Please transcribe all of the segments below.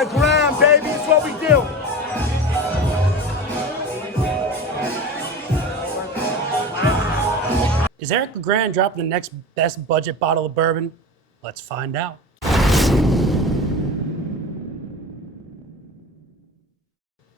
LeGrand, baby, it's what we do. Is Eric LeGrand dropping the next best budget bottle of bourbon? Let's find out.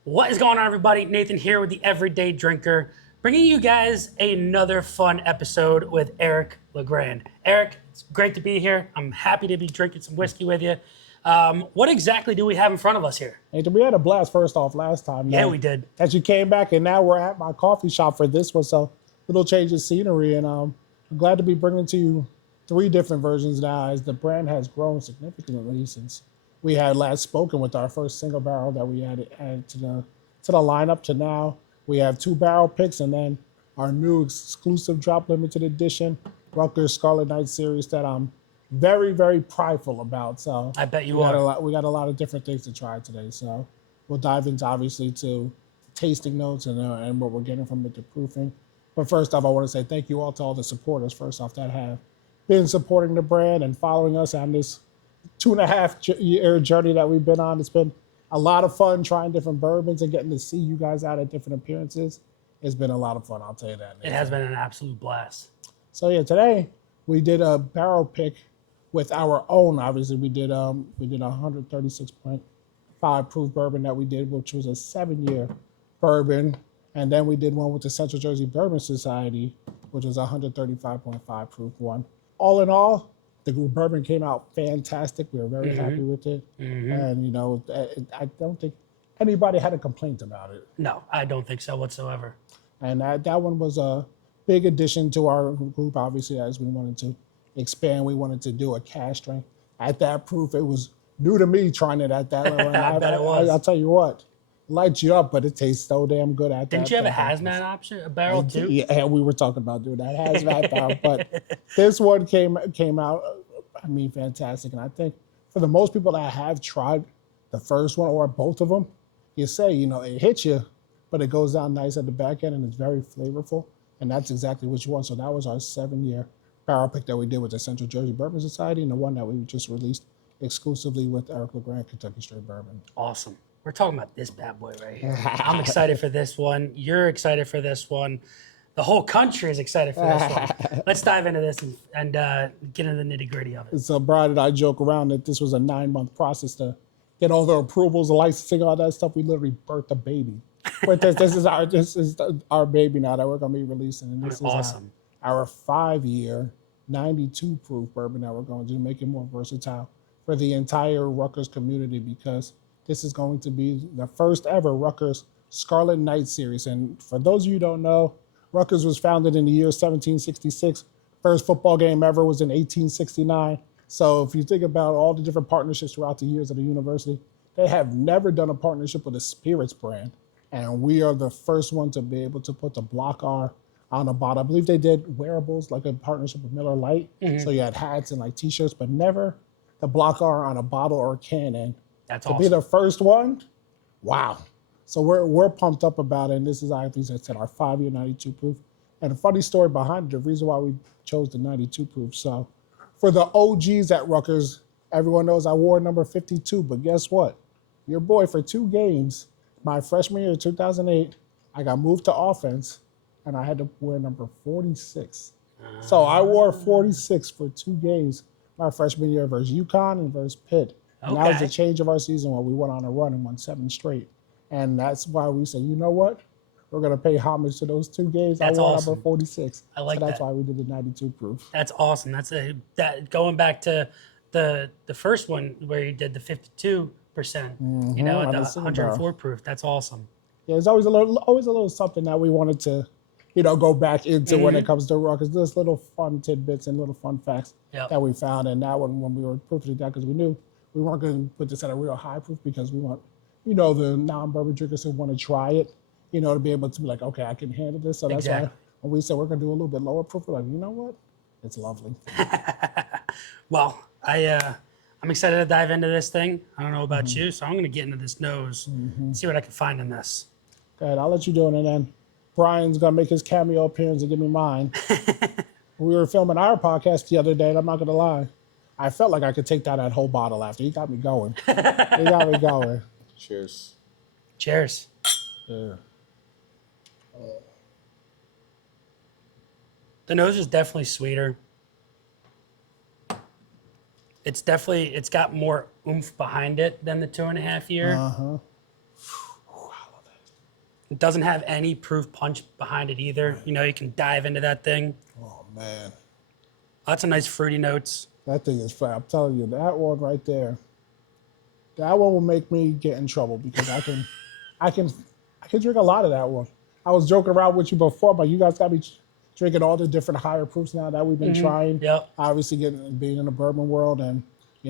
What is going on, everybody? Nathan here with the Everyday Drinker, bringing you guys another fun episode with Eric LeGrand. Eric, it's great to be here. I'm happy to be drinking some whiskey with you. What exactly do we have in front of us here? Nathan, we had a blast first off last time. Yeah, we did. As you came back, and now we're at my coffee shop for this one, so little change of scenery, and I'm glad to be bringing to you 3 different versions now, as the brand has grown significantly since we had last spoken with our first single barrel that we added to the lineup. To now, we have 2 barrel picks, and then our new exclusive drop limited edition Rutgers Scarlet Knight series that I'm very, very prideful about. So I bet you are. We got a lot of different things to try today. So we'll dive into obviously to tasting notes and what we're getting from it to proofing. But first off, I want to say thank you all to all the supporters, first off, that have been supporting the brand and following us on this 2.5-year journey that we've been on. It's been a lot of fun trying different bourbons and getting to see you guys out at different appearances. It's been a lot of fun, I'll tell you that. It has been an absolute blast. So yeah, today we did a barrel pick with our own. Obviously, we did a 136.5 proof bourbon that we did, which was a 7-year bourbon. And then we did one with the Central Jersey Bourbon Society, which was a 135.5 proof one. All in all, the bourbon came out fantastic. We were very happy with it. And, you know, I don't think anybody had a complaint about it. No, I don't think so whatsoever. And that one was a big addition to our group, obviously, as we wanted to expand. We wanted to do a cask strength. At that proof, it was new to me trying it at that level. And I bet it was. I'll tell you what. Lights you up, but it tastes so damn good at that. Didn't you have a hazmat option, a barrel too? Yeah, we were talking about doing that hazmat barrel, but this one came out, I mean, fantastic. And I think for the most people that have tried the first one or both of them, you say, you know, it hits you, but it goes down nice at the back end and it's very flavorful. And that's exactly what you want. So that was our 7-year barrel pick that we did with the Central Jersey Bourbon Society, and the one that we just released exclusively with Eric LeGrand Kentucky Straight Bourbon. Awesome. We're talking about this bad boy right here. I'm excited for this one. You're excited for this one. The whole country is excited for this one. Let's dive into this and get into the nitty gritty of it. So Brian and I joke around that this was a 9-month process to get all the approvals, the licensing, all that stuff. We literally birthed a baby. But this is our baby now that we're going to be releasing. And this is awesome. Our 5-year 92 proof bourbon that we're going to do, make it more versatile for the entire Rutgers community, because this is going to be the first ever Rutgers Scarlet Knight series. And for those of you who don't know, Rutgers was founded in the year 1766. First football game ever was in 1869. So if you think about all the different partnerships throughout the years of the university, they have never done a partnership with a spirits brand. And we are the first one to be able to put the block R on a bottle. I believe they did wearables, like a partnership with Miller Lite. So you had hats and like t-shirts, but never the block R on a bottle or a can. And that's to awesome. be the first one, wow. So we're pumped up about it. And this is, as I said, our 5-year 92 proof. And a funny story behind it, the reason why we chose the 92 proof. So for the OGs at Rutgers, everyone knows I wore number 52, but guess what? Your boy, for 2 games, my freshman year, 2008, I got moved to offense, and I had to wear number 46. So I wore 46 for 2 games my freshman year versus UConn and versus Pitt. And that was the change of our season when we went on a run and won 7 straight. And that's why we said, you know what? We're going to pay homage to those 2 games. That's I wore awesome. number 46. I like so that's that. why we did the 92 proof. That's awesome. That going back to the first one where you did the 52%, you know, the 104 proof. That's awesome. Yeah, it's always a little something that we wanted to, you know, go back into when it comes to Rutgers. There's little fun tidbits and little fun facts that we found. And that one, when we were proofing it down, because we knew we weren't going to put this at a real high proof, because we want, you know, the non-bourbon drinkers who want to try it, you know, to be able to be like, okay, I can handle this. So that's why when we said we're going to do a little bit lower proof, we're like, you know what? It's lovely. Well, I'm excited to dive into this thing. I don't know about you, so I'm going to get into this nose and see what I can find in this. Go ahead, I'll let you do it, and then Brian's going to make his cameo appearance and give me mine. We were filming our podcast the other day, and I'm not going to lie. I felt like I could take down that whole bottle after. He got me going. He got me going. Cheers. Cheers. Yeah. The nose is definitely sweeter. It's got more oomph behind it than the 2.5 year. Uh-huh. It doesn't have any proof punch behind it either. You know, you can dive into that thing. Oh, man. Lots of nice fruity notes. That thing is fun. I'm telling you, that one right there, that one will make me get in trouble because I can drink a lot of that one. I was joking around with you before, but you guys got me drinking all the different higher proofs now that we've been trying. Yep. Obviously, being in the bourbon world, and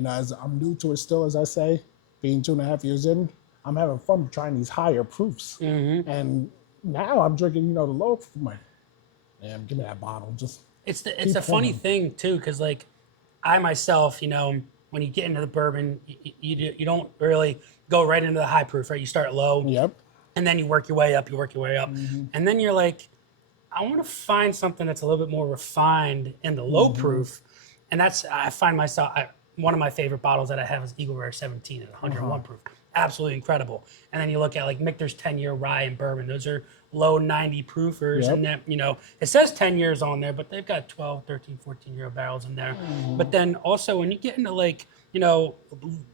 as I'm new to it still, as I say, being 2.5 years in, I'm having fun trying these higher proofs. And now I'm drinking, the low proof. I'm like, damn, give me that bottle. It's a funny thing too, because like I myself, when you get into the bourbon, you don't really go right into the high proof, right? You start low. Yep. And then you work your way up, And then you're like, I want to find something that's a little bit more refined in the low proof. And I find myself, one of my favorite bottles that I have is Eagle Rare 17 at 101 proof. Absolutely incredible. And then you look at like Michter's 10-year rye and bourbon. Those are low 90 proofers. Yep. And that, it says 10 years on there, but they've got 12, 13, 14-year barrels in there. But then also when you get into like,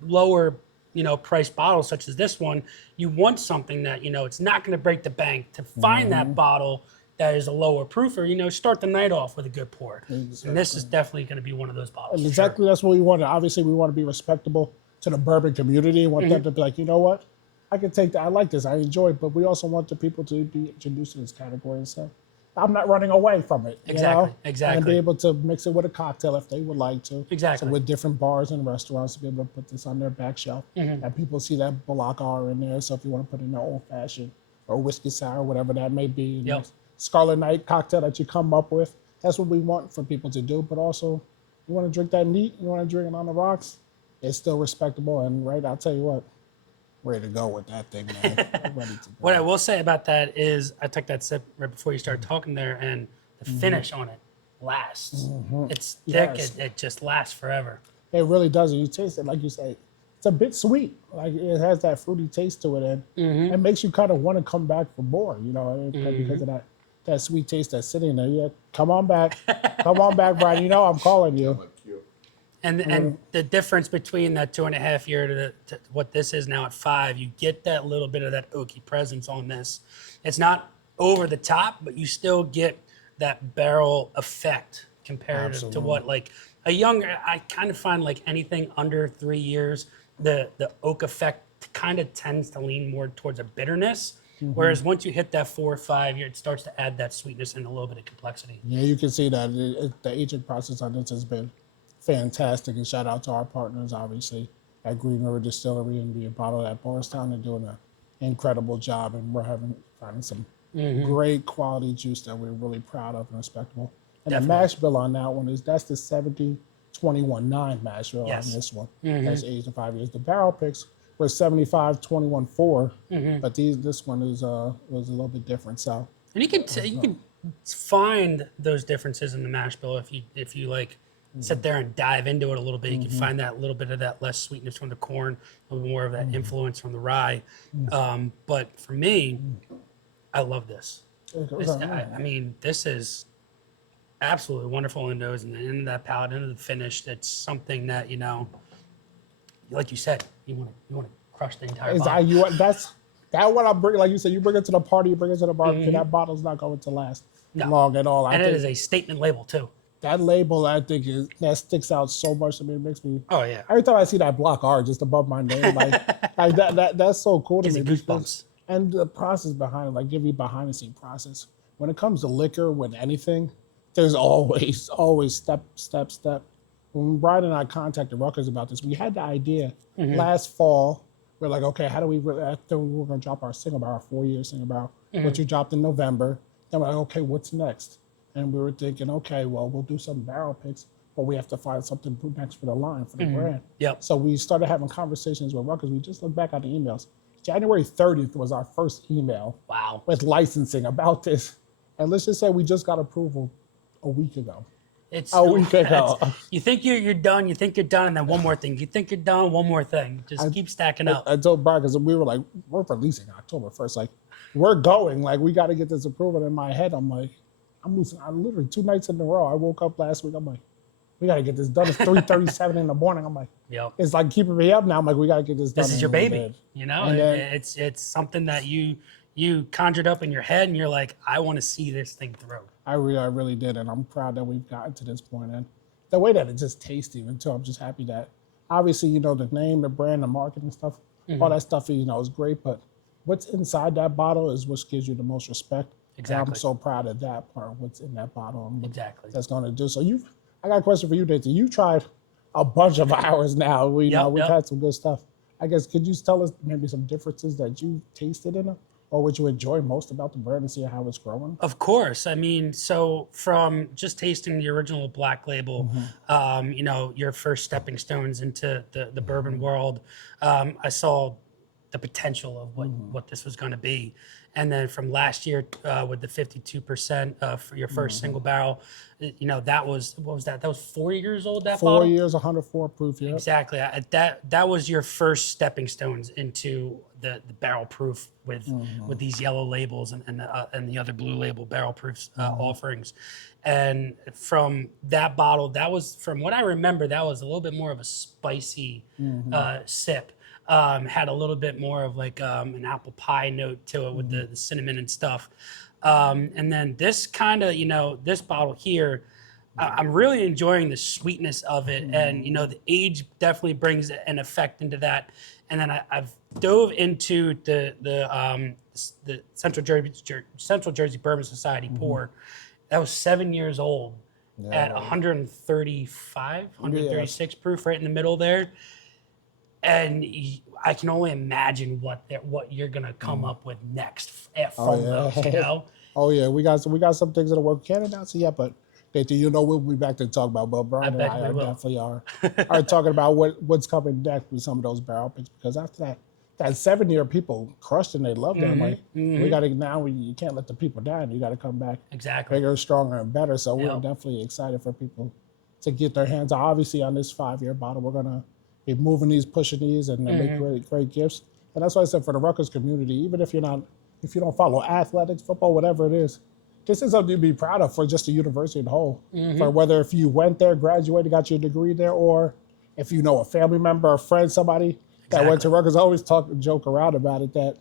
lower price bottles such as this one, you want something that, it's not going to break the bank. To find that bottle that is a lower proofer, start the night off with a good pour. Exactly. And this is definitely going to be one of those bottles. Exactly, that's what we want. Obviously, we want to be respectable to the bourbon community. We want them to be like, you know what? I can take that. I like this. I enjoy it. But we also want the people to be introduced to this category and say, I'm not running away from it. Exactly. And be able to mix it with a cocktail if they would like to. Exactly. So with different bars and restaurants to be able to put this on their back shelf. And people see that Block R in there. So if you want to put in an old fashioned or whiskey sour, whatever that may be, Scarlet Knight cocktail that you come up with, that's what we want for people to do. But also, you want to drink that neat, you want to drink it on the rocks, it's still respectable. And I'll tell you what, ready to go with that thing, man. Ready to go. What I will say about that is I took that sip right before you started talking there, and the finish on it lasts. It's thick. Yes. It just lasts forever. It really does. You taste it, like you say, it's a bit sweet. Like it has that fruity taste to it, and it makes you kind of want to come back for more, because of that sweet taste that's sitting there. Yeah, come on back. Come on back, Brian. I'm calling you. And the difference between that 2.5 year to what this is now at 5, you get that little bit of that oaky presence on this. It's not over the top, but you still get that barrel effect comparative to what like a younger. I kind of find like anything under 3 years, the oak effect kind of tends to lean more towards a bitterness. Whereas once you hit that 4 or 5 year, it starts to add that sweetness and a little bit of complexity. Yeah, you can see that the aging process on this has been fantastic, and shout out to our partners, obviously, at Green River Distillery and being bottled at Bardstown. They're doing an incredible job, and we're finding some great quality juice that we're really proud of and respectable. And the mash bill on that one that's the 70-21-9 mash bill on this one. That's aged to 5 years. The barrel picks were 75-21-4, but this one was a little bit different. So, and you can find those differences in the mash bill if you like. Sit there and dive into it a little bit. You can find that little bit of that less sweetness from the corn, a little more of that influence from the rye. But for me, I love this. I mean, this is absolutely wonderful in the nose and in that palate, into the finish. It's something that like you said, you want to crush the entire bottle. That's what I bring. Like you said, you bring it to the party, you bring it to the barbecue. That bottle's not going to last long at all. And it is a statement label too. That label, I think, that sticks out so much. I mean, it makes me. Oh yeah. Every time I see that Block R just above my name, like that's so cool to me. Goosebumps. And the process behind it, like give you behind the scene process. When it comes to liquor, with anything, there's always step. When Brian and I contacted Rutgers about this, we had the idea last fall. We're like, okay, how do we? After we were going to drop our single barrel, our 4-year single barrel, which we dropped in November. Then we're like, okay, what's next? And we were thinking, okay, well, we'll do some barrel picks, but we have to find something next for the line, for the brand. Yep. So we started having conversations with Rutgers. We just looked back at the emails. January 30th was our first email. Wow. With licensing about this. And let's just say we just got approval a week ago. It's A week ago. you think you're done, you think you're done, and then one more thing. You think you're done, one more thing. Just keep stacking up. I told Brian, because we were like, we're releasing October 1st. Like, we're going. Like, we got to get this approval. In my head, I'm like, I'm losing. I literally 2 nights in a row. I woke up last week. I'm like, we got to get this done. It's 3:37 in the morning. I'm like, Yep. it's like keeping me up now. I'm like, we got to get this done. This is your baby. You know, And then- it's something that you conjured up in your head, and you're like, I want to see this thing through. I really did, and I'm proud that we've gotten to this point. And the way that it just tastes, even too, I'm just happy that, obviously, you know, the name, the brand, the marketing stuff, all that stuff, you know, is great. But what's inside that bottle is what gives you the most respect. Exactly. And I'm so proud of that part. What's in that bottle? And what Exactly. That's going to do. So I got a question for you, Nathan. You've tried a bunch of hours now. We've had some good stuff. I guess could you tell us maybe some differences that you tasted in it? Or what you enjoy most about the brand and see how it's growing? Of course. I mean, so from just tasting the original Black Label, you know, your first stepping stones into the bourbon world, I saw the potential of what this was going to be. And then from last year with the 52% for your first single barrel, you know, that was, what was that? That was 4 years old, that 4 bottle? years, 104 proof, yeah. Exactly. That was your first stepping stones into the barrel proof with these yellow labels and the other blue label barrel proofs offerings. And from that bottle, that was, from what I remember, that was a little bit more of a spicy sip. Had a little bit more of like an apple pie note to it with the cinnamon and stuff. And then this kind of, you know, this bottle here, I'm really enjoying the sweetness of it. And, you know, the age definitely brings an effect into that. And then I've dove into the Central Jersey Bourbon Society pour. That was 7 years old at 135, 136 proof, right in the middle there. And I can only imagine what you're gonna come up with next from those, you know. Oh yeah, we got some things in the work. Can't announce it yet, but Nathan, you know, we'll be back to talk about. But Brian and I definitely are talking about what's coming next with some of those barrel picks, because after that 7 year, people crushed and they loved it. Like we got to you can't let the people down. You got to come back bigger, stronger, and better. So we're definitely excited for people to get their hands on. Obviously, on this 5 year bottle, we're gonna be moving these, pushing these, and make great gifts. And that's why I said for the Rutgers community, even if you don't follow athletics, football, whatever it is, this is something to be proud of for just the university as a whole. For whether if you went there, graduated, got your degree there, or if you know a family member, a friend, somebody that went to Rutgers. I always joke around about it that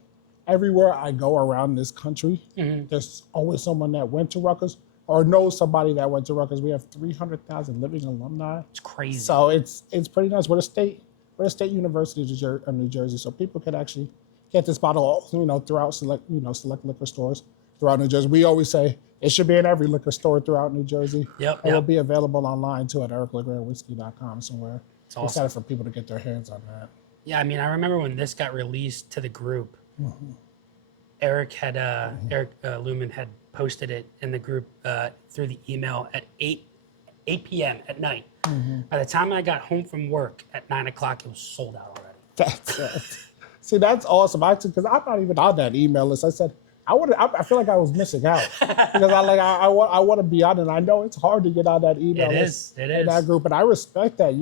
everywhere I go around this country, there's always someone that went to Rutgers or knows somebody that went to Rutgers. We have 300,000 living alumni. It's crazy. So it's pretty nice. We're a state university of New Jersey, so people can actually get this bottle, you know, throughout select liquor stores throughout New Jersey. We always say it should be in every liquor store throughout New Jersey. And it'll be available online too at ericlegrandwhiskey.com somewhere. It's awesome. Excited for people to get their hands on that. Yeah, I mean, I remember when this got released to the group, Eric Lumen had posted it in the group through the email at 8 p.m. at night. By the time I got home from work at 9 o'clock, it was sold out already. See, that's awesome. Because I'm not even on that email list. I said, I feel like I was missing out because I want to be on it. And I know it's hard to get on that email list in that group, and I respect that.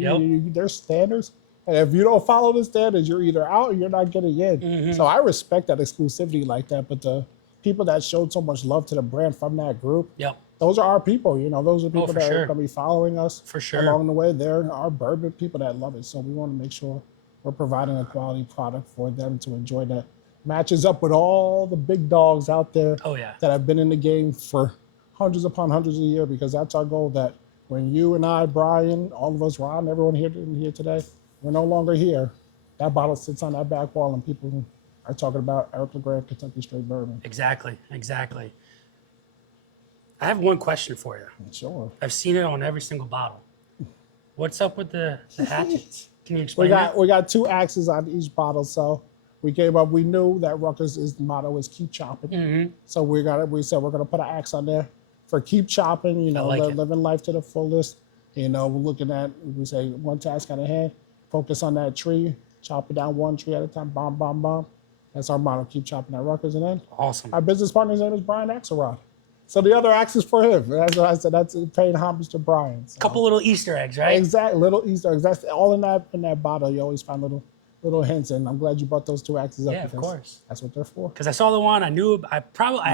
There's standards, and if you don't follow the standards, you're either out or you're not getting in. So I respect that exclusivity like that. But the people that showed so much love to the brand from that group, those are our people. You know, those are people that are going to be following us along the way. They're our bourbon people that love it. So we want to make sure we're providing a quality product for them to enjoy that matches up with all the big dogs out there that have been in the game for hundreds upon hundreds of years, because that's our goal, that when you and I, Brian, all of us, Ron, everyone here today, we're no longer here. That bottle sits on that back wall and people are talking about Eric LeGrand Kentucky Straight Bourbon. Exactly. I have one question for you. Sure. I've seen it on every single bottle. What's up with the hatchets? Can you explain that? We got 2 axes on each bottle, so we knew that Rutgers' motto is keep chopping. So we said we're gonna put an axe on there for keep chopping, you know, living life to the fullest. You know, we're looking at, we say one task at a hand, focus on that tree, chop it down one tree at a time, bomb, bomb, bomb. That's our motto, keep chopping at Rutgers. And then awesome. Our business partner's name is Brian Axelrod. So the other axe is for him. That's what I said. That's paying homage to Brian. So. Couple little Easter eggs, right? Exactly, little Easter eggs. That's all in that bottle. You always find little hints, and I'm glad you brought those two axes up. Yeah, of course. That's what they're for. Because I saw the one, I knew I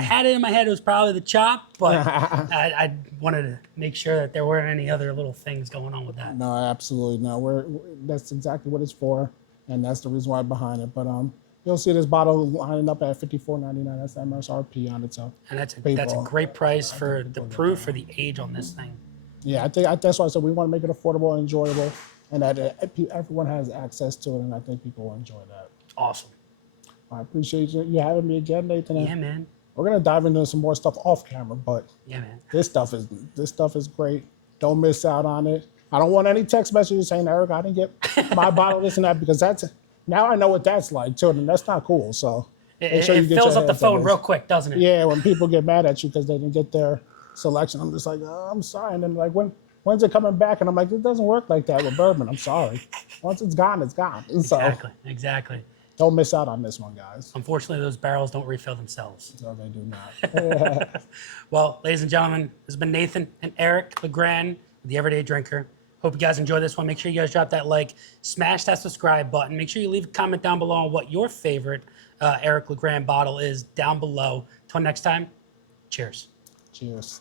had it in my head. It was probably the chop, but I wanted to make sure that there weren't any other little things going on with that. No, absolutely no. That's exactly what it's for, and that's the reason why behind it. But you'll see this bottle lining up at $54.99. That's the MSRP on it. So And that's a great price for the proof, for the age on this thing. Yeah, I think that's why I said we want to make it affordable and enjoyable, and that everyone has access to it, and I think people will enjoy that. Awesome. I appreciate you having me again, Nathan. Yeah, man. We're gonna dive into some more stuff off camera, but Yeah, man. this stuff is great. Don't miss out on it. I don't want any text messages saying, Eric, I didn't get my bottle, this and that, because now I know what that's like too, and that's not cool. So It fills up the phone real quick, doesn't it? Yeah, when people get mad at you because they didn't get their selection, I'm just like, oh, I'm sorry. And then like, when's it coming back? And I'm like, it doesn't work like that with bourbon. I'm sorry. Once it's gone, it's gone. So Exactly. don't miss out on this one, guys. Unfortunately, those barrels don't refill themselves. No, they do not. Well, ladies and gentlemen, this has been Nathan and Eric LeGrand, the Everyday Drinker. Hope you guys enjoy this one. Make sure you guys drop that like, smash that subscribe button. Make sure you leave a comment down below on what your favorite Eric LeGrand bottle is down below. Till next time, cheers. Cheers.